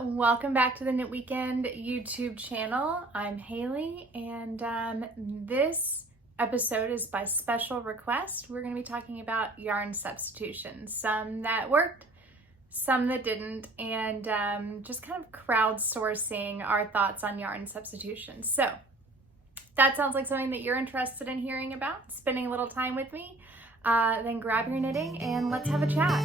Welcome back to the Knitweekend YouTube channel. I'm Haley, and this episode is by special request. We're going to be talking about yarn substitutions, some that worked, some that didn't, and just kind of crowdsourcing our thoughts on yarn substitutions. So that sounds like something that you're interested in hearing about, spending a little time with me, then grab your knitting and let's have a chat.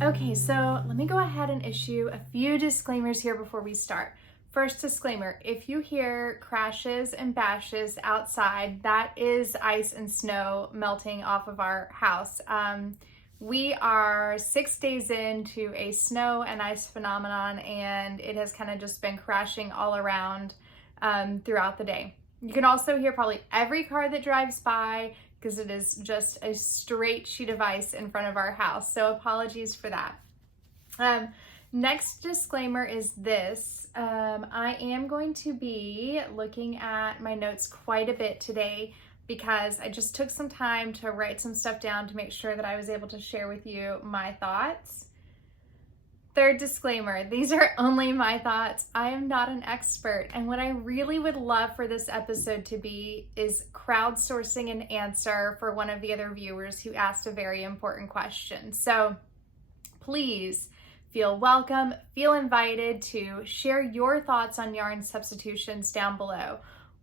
Okay, so let me go ahead and issue a few disclaimers here before we start. First disclaimer, if you hear crashes and bashes outside, that is ice and snow melting off of our house. We are 6 days into a snow and ice phenomenon, and it has kind of just been crashing all around throughout the day. You can also hear probably every car that drives by, because it is just a straight sheet of ice in front of our house. So apologies for that. Next disclaimer is this. I am going to be looking at my notes quite a bit today because I just took some time to write some stuff down to make sure that I was able to share with you my thoughts. Third disclaimer, these are only my thoughts. I am not an expert, and what I really would love for this episode to be is crowdsourcing an answer for one of the other viewers who asked a very important question. So please feel welcome, feel invited to share your thoughts on yarn substitutions down below.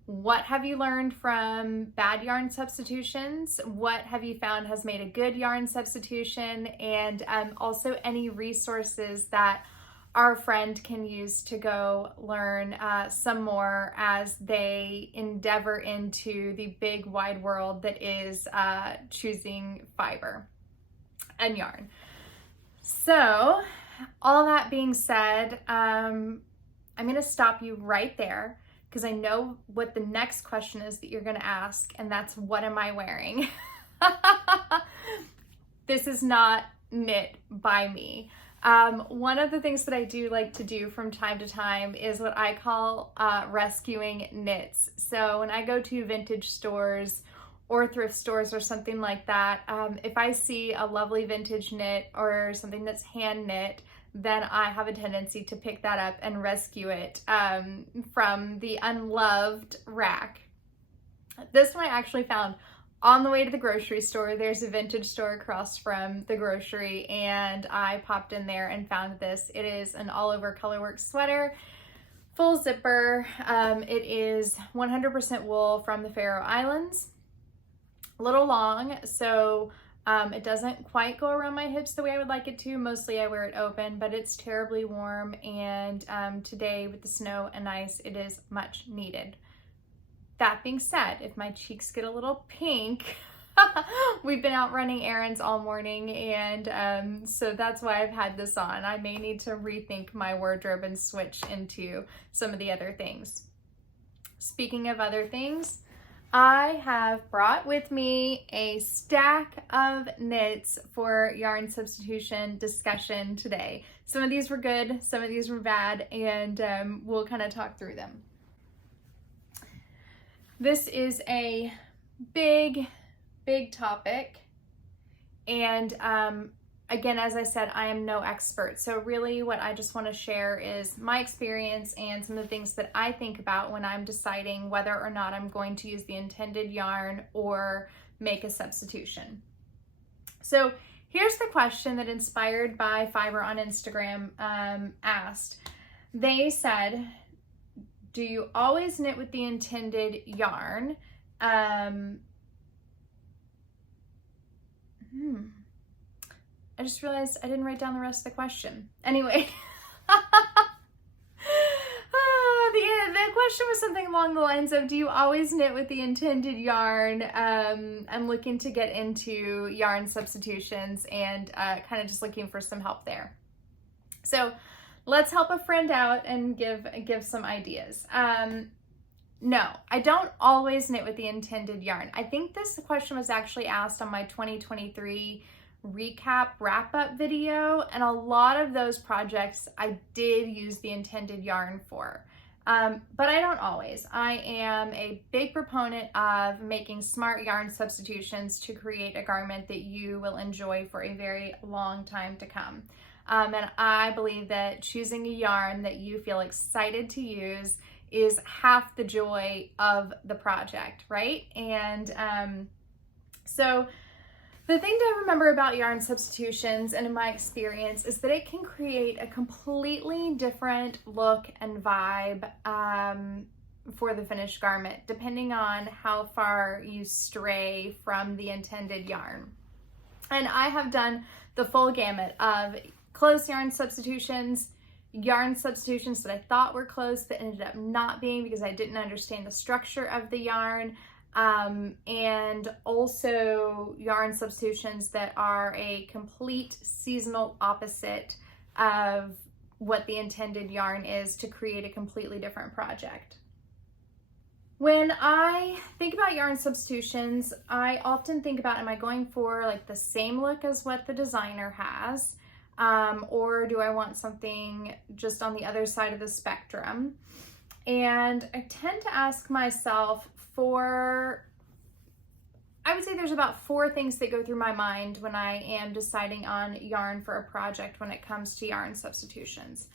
What have you learned from bad yarn substitutions? What have you found has made a good yarn substitution? And also any resources that our friend can use to go learn some more as they endeavor into the big wide world that is choosing fiber and yarn. So all that being said, I'm going to stop you right there, because I know what the next question is that you're going to ask, and that's, what am I wearing? This is not knit by me. One of the things that I do like to do from time to time is what I call rescuing knits. So when I go to vintage stores or thrift stores or something like that, if I see a lovely vintage knit or something that's hand knit, then I have a tendency to pick that up and rescue it from the unloved rack. This one I actually found on the way to the grocery store. There's a vintage store across from the grocery, and I popped in there and found this. It is an all-over colorwork sweater, full zipper. It is 100% wool from the Faroe Islands. A little long, so it doesn't quite go around my hips the way I would like it to. Mostly I wear it open, but it's terribly warm, and today with the snow and ice, it is much needed. That being said, if my cheeks get a little pink, we've been out running errands all morning, and so that's why I've had this on. I may need to rethink my wardrobe and switch into some of the other things. Speaking of other things, I have brought with me a stack of knits for yarn substitution discussion today. Some of these were good, some of these were bad, and we'll kind of talk through them. This is a big topic, and again, as I said, I am no expert. So really what I just want to share is my experience and some of the things that I think about when I'm deciding whether or not I'm going to use the intended yarn or make a substitution. So here's the question that Inspired by Fiber on Instagram asked. They said, do you always knit with the intended yarn? I just realized I didn't write down the rest of the question. Anyway, the question was something along the lines of, do you always knit with the intended yarn? I'm looking to get into yarn substitutions and kind of just looking for some help there. So let's help a friend out and give some ideas. No, I don't always knit with the intended yarn. I think this question was actually asked on my 2023 recap wrap-up video, and a lot of those projects I did use the intended yarn for. But I don't always. I am a big proponent of making smart yarn substitutions to create a garment that you will enjoy for a very long time to come. And I believe that choosing a yarn that you feel excited to use is half the joy of the project, right? And so the thing to remember about yarn substitutions, and in my experience, is that it can create a completely different look and vibe for the finished garment, depending on how far you stray from the intended yarn. And I have done the full gamut of close yarn substitutions that I thought were close that ended up not being because I didn't understand the structure of the yarn. And also yarn substitutions that are a complete seasonal opposite of what the intended yarn is to create a completely different project. When I think about yarn substitutions, I often think about, am I going for like the same look as what the designer has? Or do I want something just on the other side of the spectrum? And I tend to ask myself I would say there's about 4 things that go through my mind when I am deciding on yarn for a project when it comes to yarn substitutions.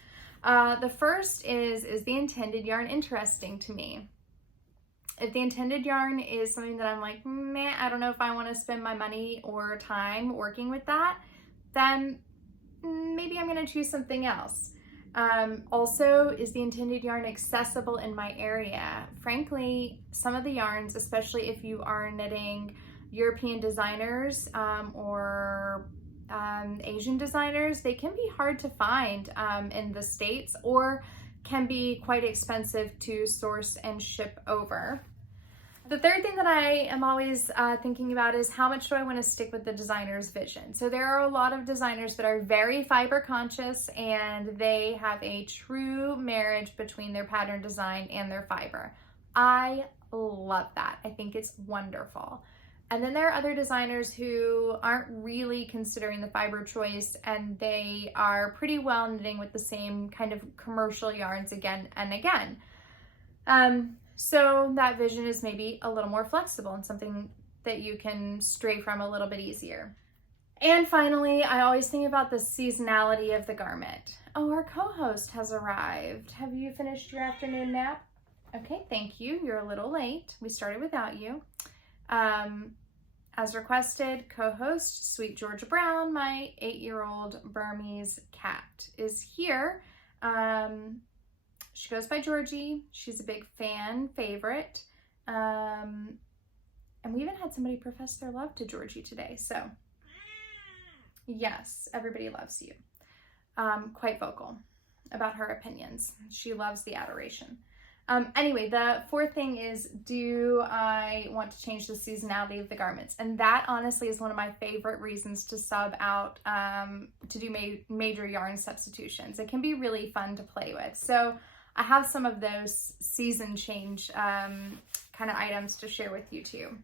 The first is the intended yarn interesting to me? If the intended yarn is something that I'm like, meh, I don't know if I want to spend my money or time working with that, then maybe I'm going to choose something else. Also, is the intended yarn accessible in my area? Frankly, some of the yarns, especially if you are knitting European designers or Asian designers, they can be hard to find in the States, or can be quite expensive to source and ship over. The third thing that I am always thinking about is how much do I want to stick with the designer's vision? So there are a lot of designers that are very fiber conscious, and they have a true marriage between their pattern design and their fiber. I love that. I think it's wonderful. And then there are other designers who aren't really considering the fiber choice, and they are pretty well knitting with the same kind of commercial yarns again and again. So that vision is maybe a little more flexible and something that you can stray from a little bit easier. And finally, I always think about the seasonality of the garment. Oh, our co-host has arrived. Have you finished your afternoon nap? Okay, thank you. You're a little late. We started without you. As requested, co-host Sweet Georgia Brown, my 8-year-old Burmese cat, is here. She goes by Georgie. She's a big fan favorite. And we even had somebody profess their love to Georgie today. So yes, everybody loves you. Quite vocal about her opinions. She loves the adoration. Anyway, the fourth thing is, do I want to change the seasonality of the garments? And that honestly is one of my favorite reasons to sub out, to do major yarn substitutions. It can be really fun to play with. So I have some of those season change kind of items to share with you too.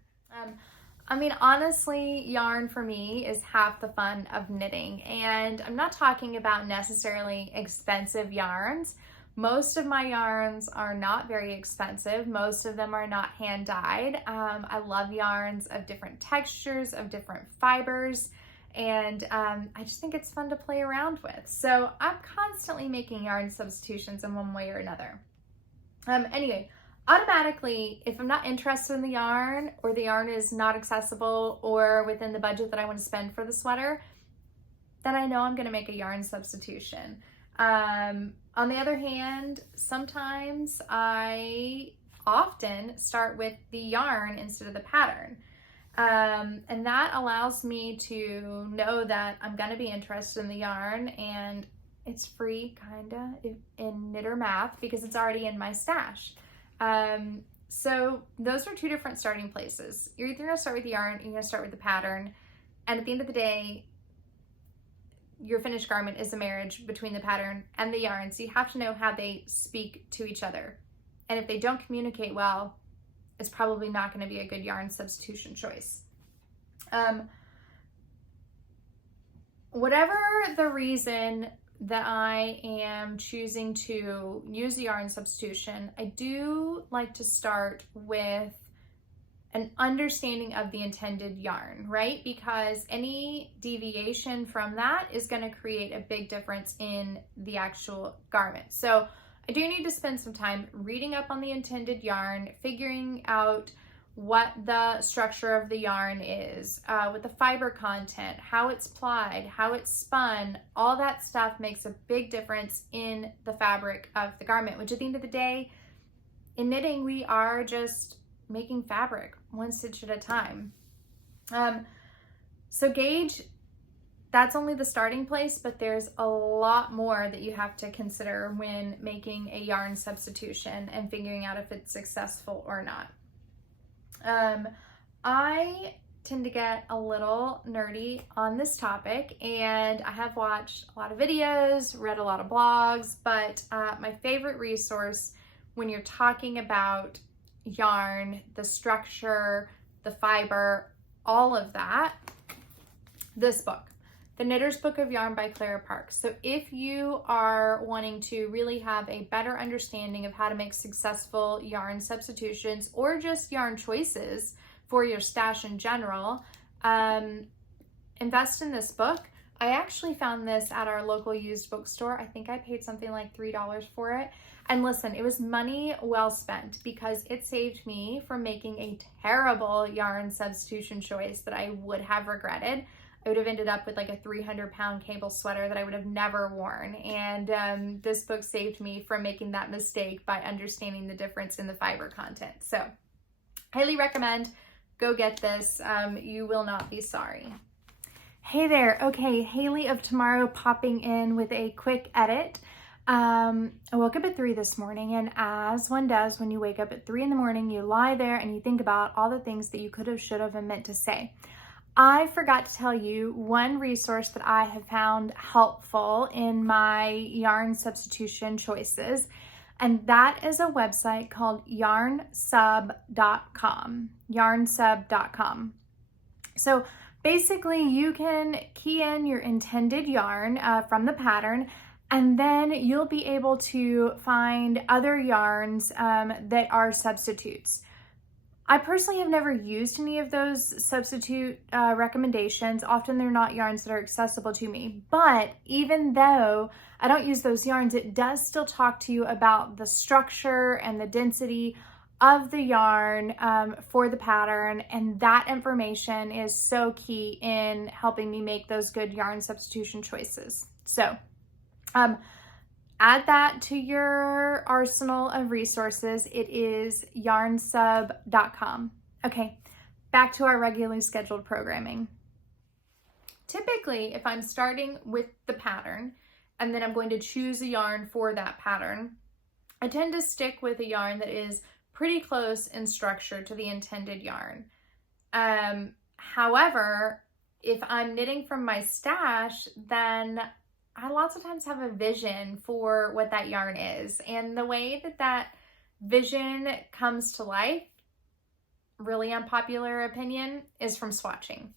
I mean, honestly, yarn for me is half the fun of knitting, and I'm not talking about necessarily expensive yarns. Most of my yarns are not very expensive. Most of them are not hand dyed. I love yarns of different textures, of different fibers, and I just think it's fun to play around with. So I'm constantly making yarn substitutions in one way or another. Anyway, automatically, if I'm not interested in the yarn, or the yarn is not accessible or within the budget that I want to spend for the sweater, then I know I'm going to make a yarn substitution. On the other hand, sometimes I often start with the yarn instead of the pattern. And that allows me to know that I'm going to be interested in the yarn, and it's free kinda in knitter math because it's already in my stash. So those are two different starting places. You're either going to start with the yarn, or you're going to start with the pattern. And at the end of the day, your finished garment is a marriage between the pattern and the yarn. So you have to know how they speak to each other. And if they don't communicate well, it's probably not going to be a good yarn substitution choice. whatever the reason that I am choosing to use a yarn substitution, I do like to start with an understanding of the intended yarn, right? Because any deviation from that is going to create a big difference in the actual garment. So I do need to spend some time reading up on the intended yarn, figuring out what the structure of the yarn is, with the fiber content, how it's plied, how it's spun. All that stuff makes a big difference in the fabric of the garment, which at the end of the day, in knitting, we are just making fabric one stitch at a time. So gauge, that's only the starting place, but there's a lot more that you have to consider when making a yarn substitution and figuring out if it's successful or not. I tend to get a little nerdy on this topic, and I have watched a lot of videos, read a lot of blogs, but my favorite resource when you're talking about yarn, the structure, the fiber, all of that, this book, The Knitter's Book of Yarn by Clara Parks. So if you are wanting to really have a better understanding of how to make successful yarn substitutions or just yarn choices for your stash in general, invest in this book. I actually found this at our local used bookstore. I think I paid something like $3 for it. And listen, it was money well spent because it saved me from making a terrible yarn substitution choice that I would have regretted. I would have ended up with like a 300-pound cable sweater that I would have never worn. And this book saved me from making that mistake by understanding the difference in the fiber content. So highly recommend, go get this. You will not be sorry. Hey there. Okay, Haley of Tomorrow popping in with a quick edit. I woke up at 3 this morning, and as one does when you wake up at 3 in the morning, you lie there and you think about all the things that you could have, should have, and meant to say. I forgot to tell you one resource that I have found helpful in my yarn substitution choices, and that is a website called yarnsub.com. Yarnsub.com. So basically, you can key in your intended yarn from the pattern, and then you'll be able to find other yarns that are substitutes. I personally have never used any of those substitute recommendations. Often they're not yarns that are accessible to me, but even though I don't use those yarns, it does still talk to you about the structure and the density of the yarn for the pattern, and that information is so key in helping me make those good yarn substitution choices. So add that to your arsenal of resources. It is yarnsub.com. Okay, back to our regularly scheduled programming. Typically, if I'm starting with the pattern and then I'm going to choose a yarn for that pattern, I tend to stick with a yarn that is pretty close in structure to the intended yarn. However, if I'm knitting from my stash, then I lots of times have a vision for what that yarn is. And the way that that vision comes to life, really unpopular opinion, is from swatching.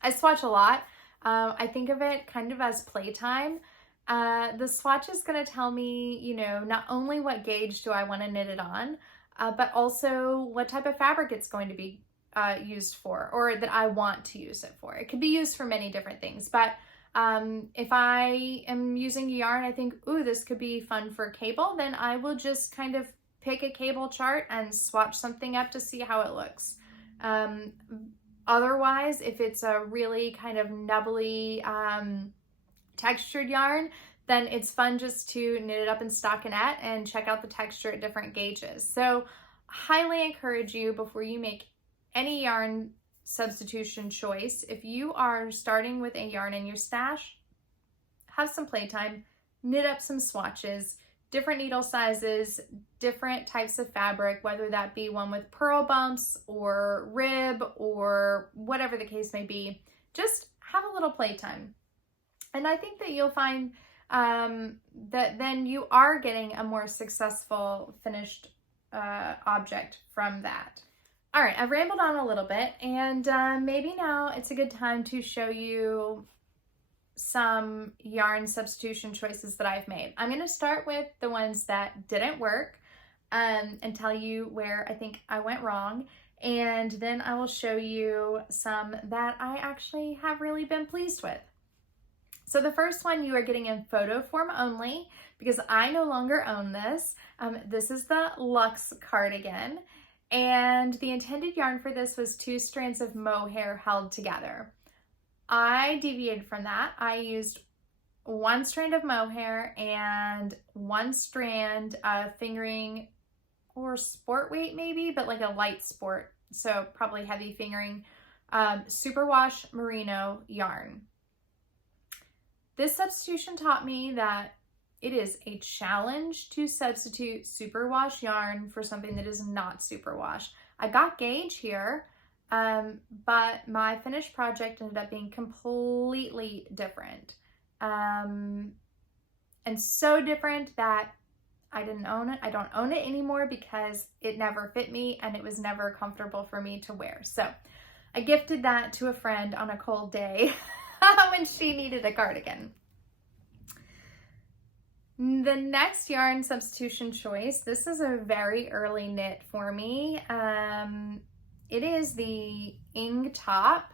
I swatch a lot. I think of it kind of as playtime. The swatch is going to tell me, you know, not only what gauge do I want to knit it on, but also what type of fabric it's going to be used for, or that I want to use it for. It could be used for many different things, but if I am using a yarn, I think, ooh, this could be fun for cable, then I will just kind of pick a cable chart and swatch something up to see how it looks. Otherwise, if it's a really kind of nubbly textured yarn, then it's fun just to knit it up in stockinette and check out the texture at different gauges. So highly encourage you, before you make any yarn substitution choice, if you are starting with a yarn in your stash, have some playtime, knit up some swatches, different needle sizes, different types of fabric, whether that be one with purl bumps or rib or whatever the case may be. Just have a little playtime. And I think that you'll find that then you are getting a more successful finished object from that. All right, I've rambled on a little bit, and maybe now it's a good time to show you some yarn substitution choices that I've made. I'm going to start with the ones that didn't work and tell you where I think I went wrong. And then I will show you some that I actually have really been pleased with. So the first one you are getting in photo form only because I no longer own this. This is the Luxe cardigan, and the intended yarn for this was 2 strands of mohair held together. I deviated from that. I used 1 strand of mohair and 1 strand of fingering or sport weight maybe, but like a light sport, so probably heavy fingering, superwash merino yarn. This substitution taught me that it is a challenge to substitute superwash yarn for something that is not superwash. I got gauge here, but my finished project ended up being completely different. And so different that I didn't own it. I don't own it anymore because it never fit me and it was never comfortable for me to wear. So I gifted that to a friend on a cold day when she needed a cardigan. The next yarn substitution choice, this is a very early knit for me. It is the Inge top,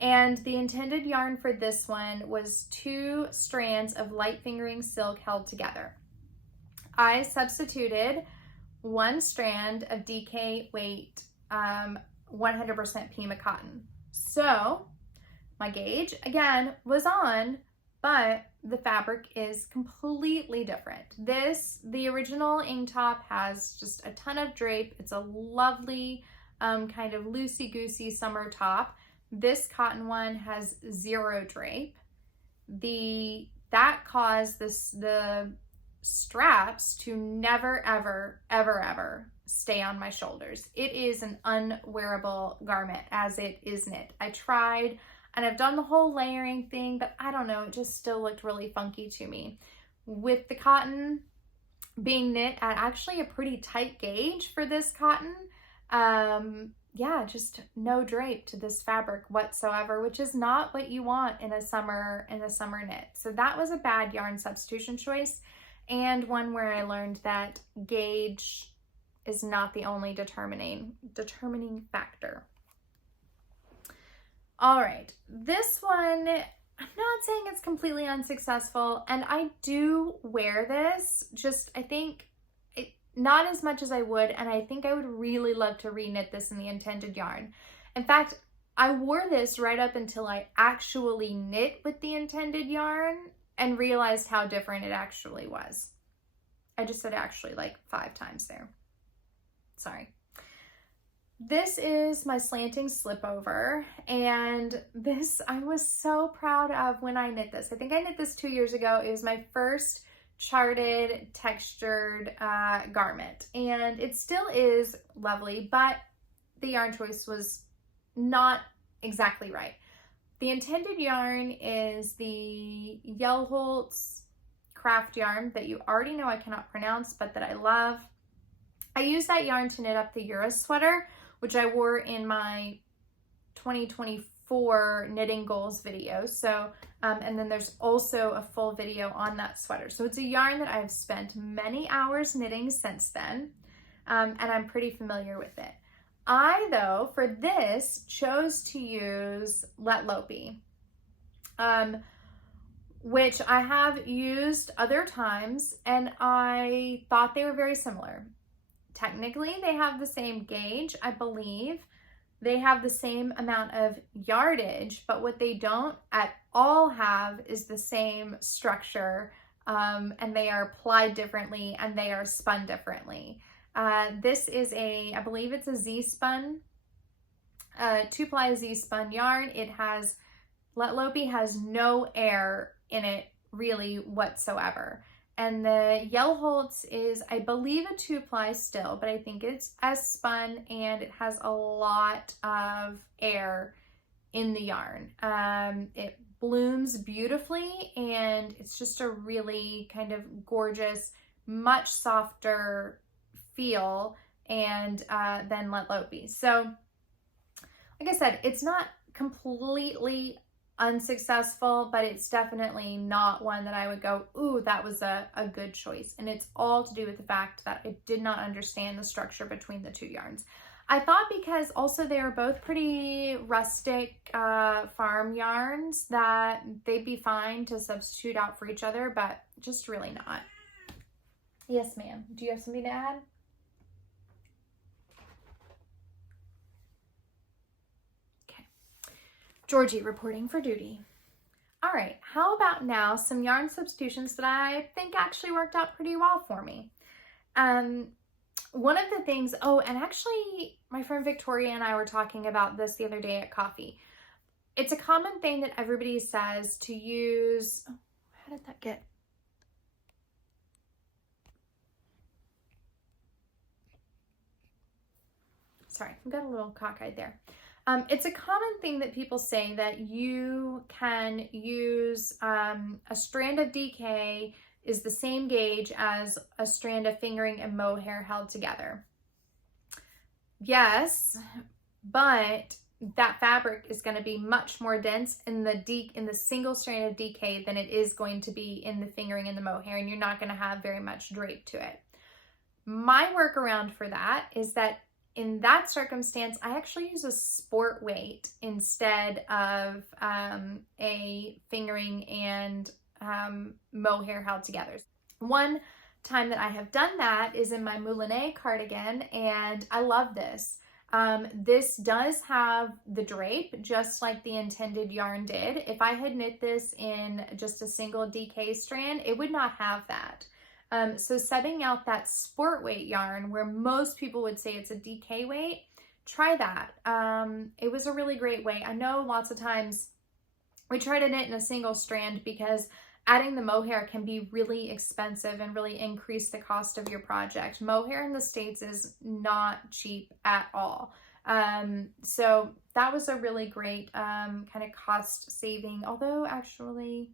and the intended yarn for this one was 2 strands of light fingering silk held together. I substituted 1 strand of DK weight 100% Pima cotton. So my gauge again was on, but the fabric is completely different. The original Inge top has just a ton of drape. It's a lovely kind of loosey-goosey summer top. This cotton one has 0 drape. That caused the straps to never, ever, ever, ever stay on my shoulders. It is an unwearable garment as it is knit. I tried, and I've done the whole layering thing, but I don't know, it just still looked really funky to me. With the cotton being knit at actually a pretty tight gauge for this cotton, yeah, just no drape to this fabric whatsoever, which is not what you want in a summer knit. So that was a bad yarn substitution choice, and one where I learned that gauge is not the only determining factor. All right, this one, I'm not saying it's completely unsuccessful, and I do wear this, just I think not as much as I would, and I think I would really love to reknit this in the intended yarn. In fact, I wore this right up until I actually knit with the intended yarn and realized how different it actually was. I just said actually like 5 times there. Sorry. This is my Slanting Slipover, and this I was so proud of when I knit this. I think I knit this 2 years ago. It was my first charted textured garment, and it still is lovely, but the yarn choice was not exactly right. The intended yarn is the Yellholtz craft yarn that you already know I cannot pronounce, but that I love. I used that yarn to knit up the Euro sweater, which I wore in my 2024 knitting goals video. So, and then there's also a full video on that sweater. So it's a yarn that I've spent many hours knitting since then, and I'm pretty familiar with it. I, though, for this, chose to use Let Lopi, which I have used other times, and I thought they were very similar. Technically, they have the same gauge, I believe. They have the same amount of yardage, but what they don't at all have is the same structure, and they are plied differently, and they are spun differently. This is I believe it's a Z-spun, 2-ply Z-spun yarn. It has, Let Lopi has no air in it really whatsoever. And the Yellholtz is, I believe, a 2-ply still, but I think it's as spun, and it has a lot of air in the yarn. It blooms beautifully, and it's just a really kind of gorgeous, much softer feel and than Let Lopi. So, like I said, it's not completely unsuccessful, but it's definitely not one that I would go, ooh, that was a good choice. And it's all to do with the fact that I did not understand the structure between the two yarns. I thought because also they are both pretty rustic farm yarns that they'd be fine to substitute out for each other, but just really not. Yes, ma'am. Do you have something to add? Okay. Georgie reporting for duty. All right, how about now some yarn substitutions that I think actually worked out pretty well for me. One of the things, oh, and actually my friend Victoria and I were talking about this the other day at coffee. It's a common thing that everybody says to use, oh, how did that get? Sorry, I got a little cockeyed there. It's a common thing that people say that you can use a strand of DK is the same gauge as a strand of fingering and mohair held together. Yes, but that fabric is going to be much more dense in the single strand of DK than it is going to be in the fingering and the mohair, and you're not going to have very much drape to it. My workaround for that is that in that circumstance, I actually use a sport weight instead of a fingering and mohair held together. One time that I have done that is in my Mouline cardigan, and I love this. This does have the drape just like the intended yarn did. If I had knit this in just a single DK strand, it would not have that. So setting out that sport weight yarn where most people would say it's a DK weight, try that. It was a really great way. I know lots of times we try to knit in a single strand because adding the mohair can be really expensive and really increase the cost of your project. Mohair in the States is not cheap at all. So that was a really great kind of cost saving, although actually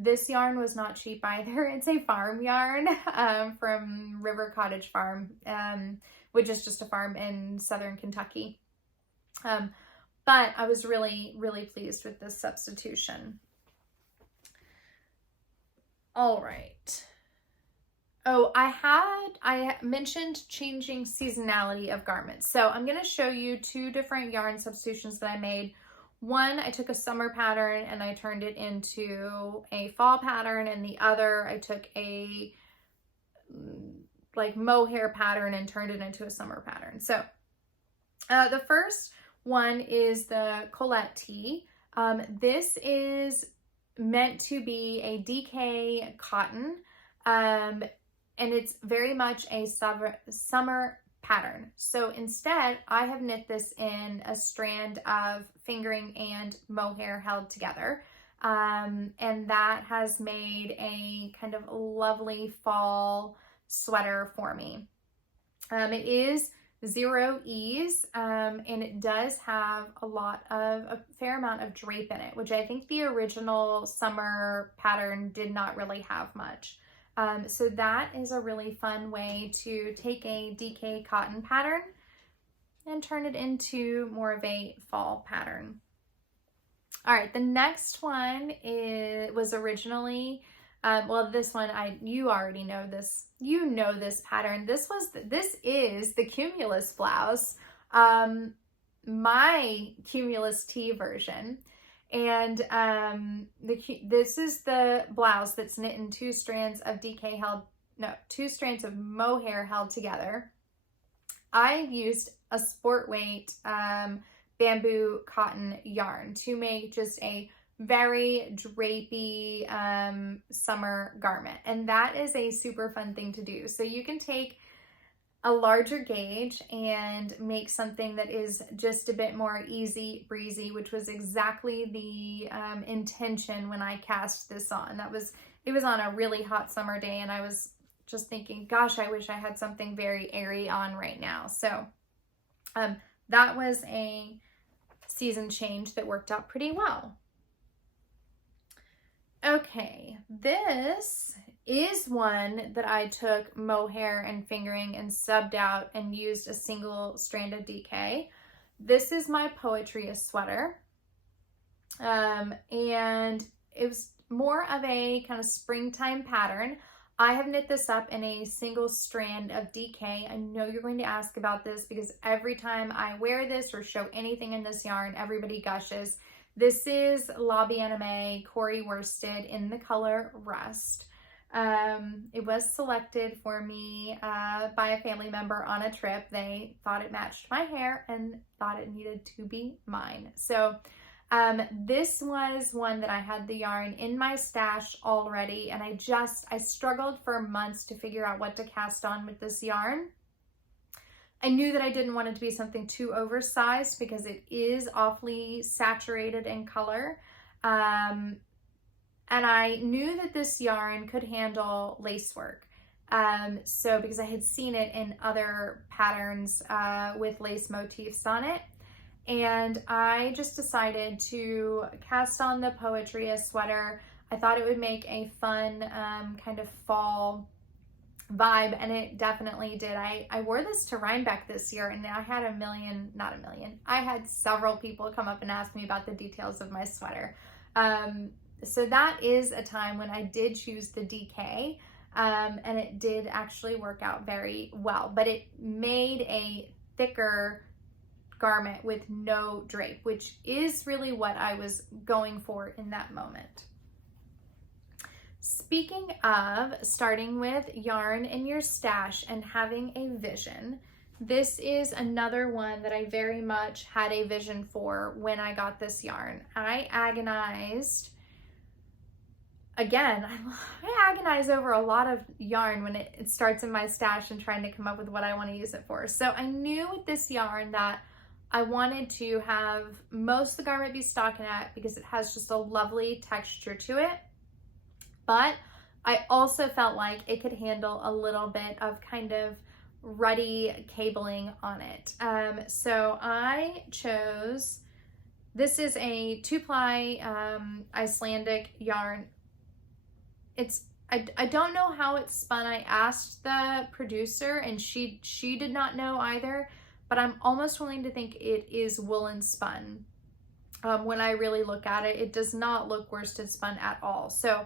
this yarn was not cheap either. It's a farm yarn from River Cottage Farm, which is just a farm in southern Kentucky. But I was really, really pleased with this substitution. All right. Oh, I mentioned changing seasonality of garments. So I'm going to show you two different yarn substitutions that I made. One, I took a summer pattern and I turned it into a fall pattern, and the other, I took a like mohair pattern and turned it into a summer pattern. So the first one is the Collett tee. This is meant to be a DK cotton, and it's very much a summer pattern. So instead, I have knit this in a strand of fingering and mohair held together, and that has made a kind of lovely fall sweater for me. It is 0 ease, and it does have a fair amount of drape in it, which I think the original summer pattern did not really have much. So that is a really fun way to take a DK cotton pattern and turn it into more of a fall pattern. All right, the next one was originally, well, this one, you already know this. You know this pattern. This is the Cumulus blouse, my Cumulus tee version. And this is the blouse that's knit in two strands of mohair held together. I used a sport weight bamboo cotton yarn to make just a very drapey summer garment, and that is a super fun thing to do. So you can take a larger gauge and make something that is just a bit more easy breezy, which was exactly the intention when I cast this on. It was on a really hot summer day, and I was just thinking, gosh, I wish I had something very airy on right now. So that was a season change that worked out pretty well. Okay, this is one that I took mohair and fingering and subbed out and used a single strand of DK. This is my Poetria sweater. And it was more of a kind of springtime pattern. I have knit this up in a single strand of DK. I know you're going to ask about this because every time I wear this or show anything in this yarn, everybody gushes. This is La Bayone Cori worsted in the color Rust. It was selected for me by a family member on a trip. They thought it matched my hair and thought it needed to be mine. So this was one that I had the yarn in my stash already, and I struggled for months to figure out what to cast on with this yarn. I knew that I didn't want it to be something too oversized because it is awfully saturated in color. And I knew that this yarn could handle lace work. So because I had seen it in other patterns with lace motifs on it. And I just decided to cast on the Poetria sweater. I thought it would make a fun kind of fall vibe, and it definitely did. I wore this to Rhinebeck this year, and I had I had several people come up and ask me about the details of my sweater. So that is a time when I did choose the DK, and it did actually work out very well, but it made a thicker garment with no drape, which is really what I was going for in that moment. Speaking of starting with yarn in your stash and having a vision, this is another one that I very much had a vision for when I got this yarn. I agonized. Again, I agonize over a lot of yarn when it starts in my stash and trying to come up with what I want to use it for. So I knew with this yarn that I wanted to have most of the garment be stockinette because it has just a lovely texture to it. But I also felt like it could handle a little bit of kind of ruddy cabling on it. So I chose, this is a 2-ply Icelandic yarn. I don't know how it's spun. I asked the producer and she did not know either, but I'm almost willing to think it is woolen spun. When I really look at it, it does not look worsted spun at all. So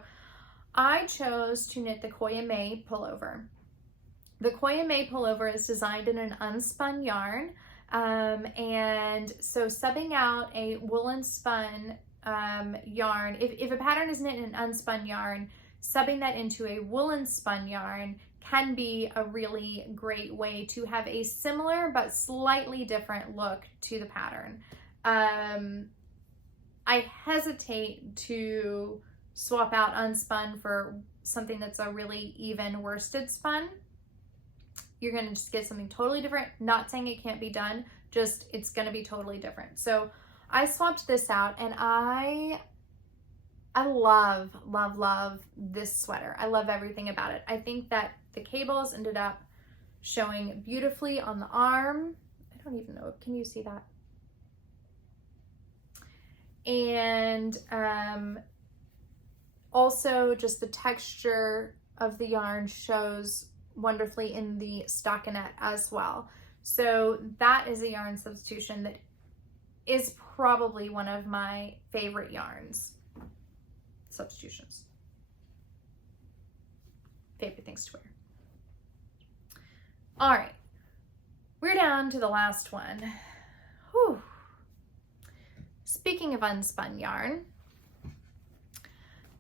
I chose to knit the Koyamae pullover. The Koyamae pullover is designed in an unspun yarn. And so subbing out a woolen spun yarn, if a pattern is knit in an unspun yarn, subbing that into a woolen spun yarn can be a really great way to have a similar but slightly different look to the pattern. I hesitate to swap out unspun for something that's a really even worsted spun. You're going to just get something totally different. Not saying it can't be done, just it's going to be totally different. So I swapped this out, and I love, love, love this sweater. I love everything about it. I think that the cables ended up showing beautifully on the arm. I don't even know, can you see that? And also just the texture of the yarn shows wonderfully in the stockinette as well. So that is a yarn substitution that is probably one of my favorite yarns. Substitutions. Favorite things to wear. All right, we're down to the last one. Whew. Speaking of unspun yarn,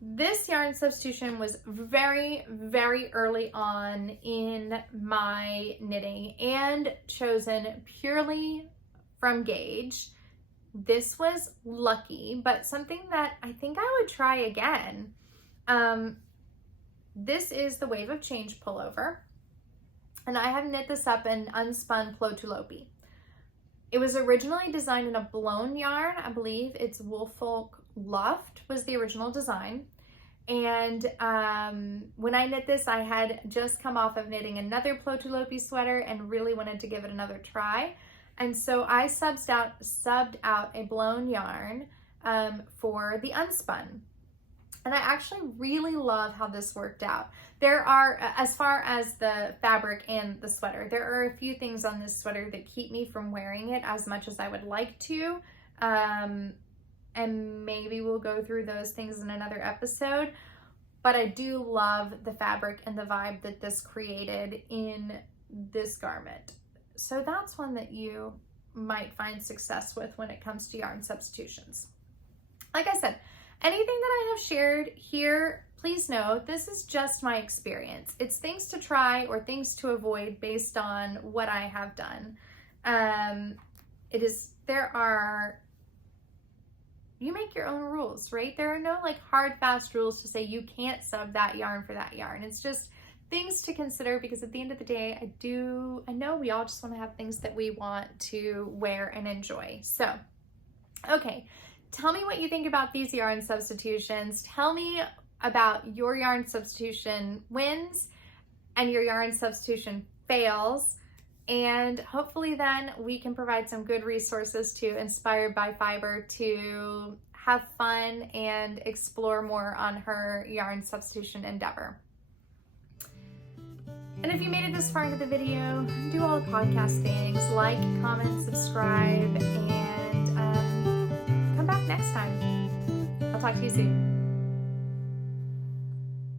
this yarn substitution was very, very early on in my knitting and chosen purely from gauge. This was lucky, but something that I think I would try again. This is the Wave of Change pullover, and I have knit this up in unspun Plotulopi. It was originally designed in a blown yarn. I believe it's Woolfolk Luft was the original design. And when I knit this, I had just come off of knitting another Plotulopi sweater and really wanted to give it another try. And so I subbed out a blown yarn for the unspun. And I actually really love how this worked out. There are, as far as the fabric and the sweater, there are a few things on this sweater that keep me from wearing it as much as I would like to. and maybe we'll go through those things in another episode. But I do love the fabric and the vibe that this created in this garment. So that's one that you might find success with when it comes to yarn substitutions. Like I said, anything that I have shared here, please know this is just my experience. It's things to try or things to avoid based on what I have done. You make your own rules, right? There are no like hard, fast rules to say you can't sub that yarn for that yarn. It's just things to consider, because at the end of the day, I know we all just want to have things that we want to wear and enjoy. So, okay, tell me what you think about these yarn substitutions. Tell me about your yarn substitution wins and your yarn substitution fails. And hopefully then we can provide some good resources to Inspired by Fiber to have fun and explore more on her yarn substitution endeavor. And if you made it this far into the video, do all the podcast things, like, comment, subscribe, and come back next time. I'll talk to you soon.